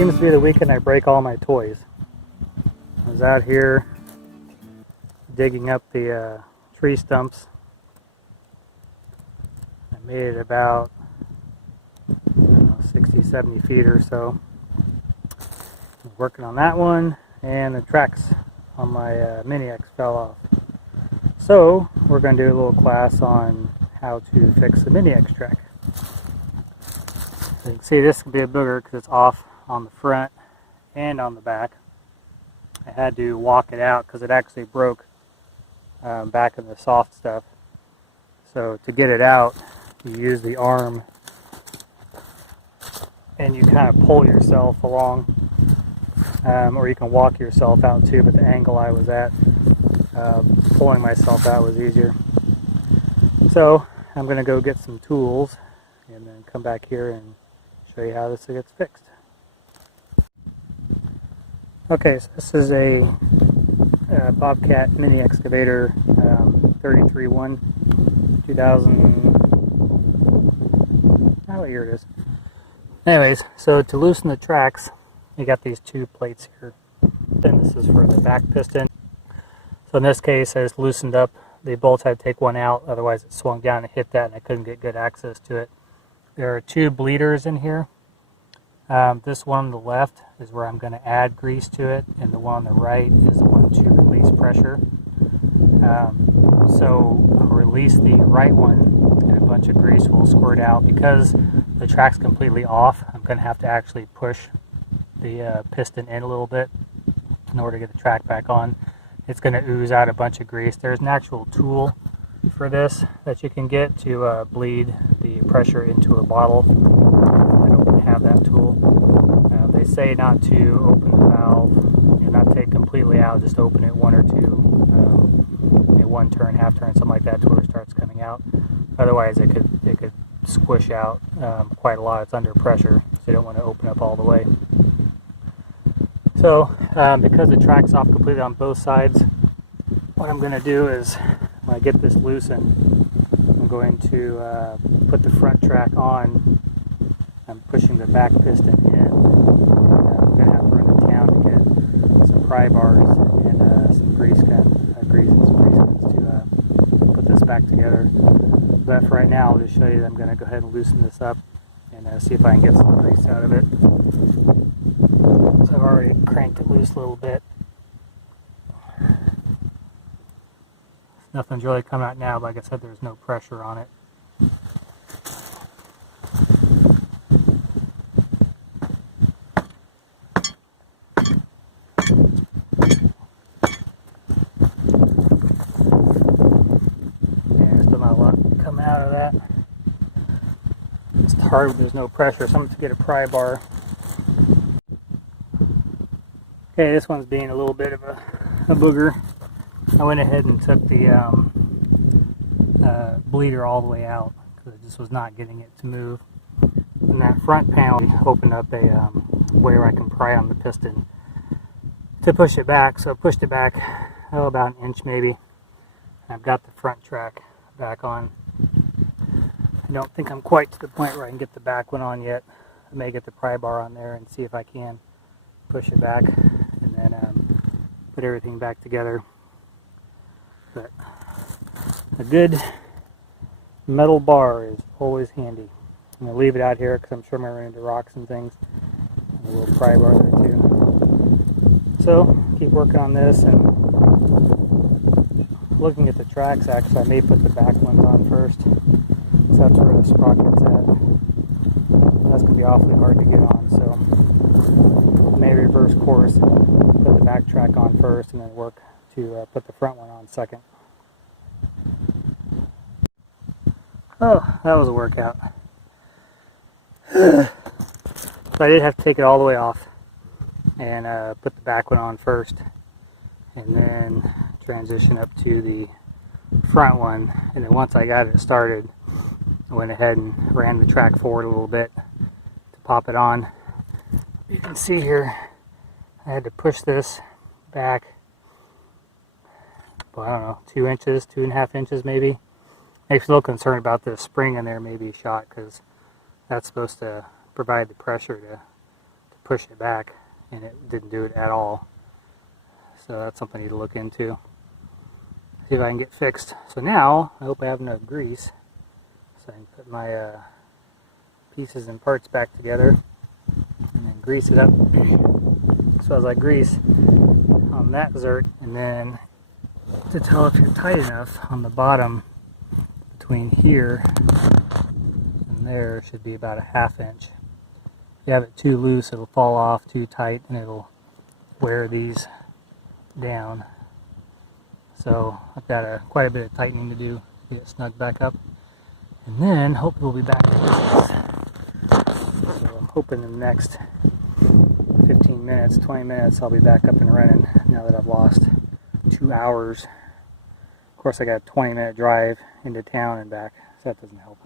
seems to be the weekend I break all my toys. I was out here digging up the tree stumps. I made it about 60-70 feet or so. I'm working on that one, and the tracks on my Mini X fell off. So we're going to do a little class on how to fix the Mini X track. So you can see this could be a booger because it's off on the front and on the back. I had to walk it out because it actually broke back in the soft stuff. So to get it out, you use the arm and you kind of pull yourself along, or you can walk yourself out too, but the angle I was at, pulling myself out was easier. So I'm going to go get some tools and then come back here and show you how this gets fixed. Okay, so this is a Bobcat Mini Excavator 331 2000, what year it is. Anyways, so to loosen the tracks, you got these two plates here. Then this is for the back piston. So in this case, I just loosened up the bolts. I had to take one out, otherwise it swung down and hit that, and I couldn't get good access to it. There are two bleeders in here. This one on the left is where I'm going to add grease to it, and the one on the right is the one to release pressure. So I'll release the right one, and a bunch of grease will squirt out. Because the track's completely off, I'm going to have to actually push the piston in a little bit in order to get the track back on. It's going to ooze out a bunch of grease. There's an actual tool for this that you can get to bleed the pressure into a bottle. I don't have that tool. They say not to open the valve, not take it completely out, just open it one or two, one turn, half turn, something like that, to where it starts coming out. Otherwise, it could squish out quite a lot. It's under pressure, so you don't want to open up all the way. So, because the track's off completely on both sides, what I'm going to do is, when I get this loosened, I'm going to put the front track on. I'm pushing the back piston in. I'm going to have to run to town to get some pry bars and some grease guns to put this back together. But for right now, I'll just show you that I'm going to go ahead and loosen this up and see if I can get some grease out of it. So I've already cranked it loose a little bit. Nothing's really coming out now, but like I said, there's no pressure on it. Out of that. It's hard when there's no pressure, so I'm going to get a pry bar. Okay, this one's being a little bit of a booger. I went ahead and took the bleeder all the way out because it just was not getting it to move. And that front panel opened up a way where I can pry on the piston to push it back. So I pushed it back about an inch maybe. I've got the front track back on. I don't think I'm quite to the point where I can get the back one on yet. I may get the pry bar on there and see if I can push it back and then put everything back together. But a good metal bar is always handy. I'm going to leave it out here because I'm sure I'm going to run into rocks and things. And a little pry bar there too. So keep working on this and looking at the tracks. Actually, I may put the back ones on first. So that's where the sprocket's at. That's going to be awfully hard to get on, so I may reverse course and put the back track on first and then work to put the front one on second. Oh, that was a workout. So I did have to take it all the way off and put the back one on first and then transition up to the front one, and then once I got it started, I went ahead and ran the track forward a little bit to pop it on. You can see here, I had to push this back, well, I don't know, 2 inches, 2.5 inches maybe. Makes me a little concerned about the spring in there maybe shot, because that's supposed to provide the pressure to push it back, and it didn't do it at all. So that's something I need to look into. See if I can get fixed. So now, I hope I have enough grease so I can put my pieces and parts back together and then grease it up. So as I grease on that zerk, and then to tell if you're tight enough on the bottom between here and there should be about a 1/2 inch. If you have it too loose, it'll fall off, too tight, and it'll wear these down. So I've got quite a bit of tightening to do to get it snug back up, and then hopefully we'll be back in business. So I'm hoping in the next 15 minutes, 20 minutes, I'll be back up and running now that I've lost 2 hours. Of course, I got a 20-minute drive into town and back, so that doesn't help.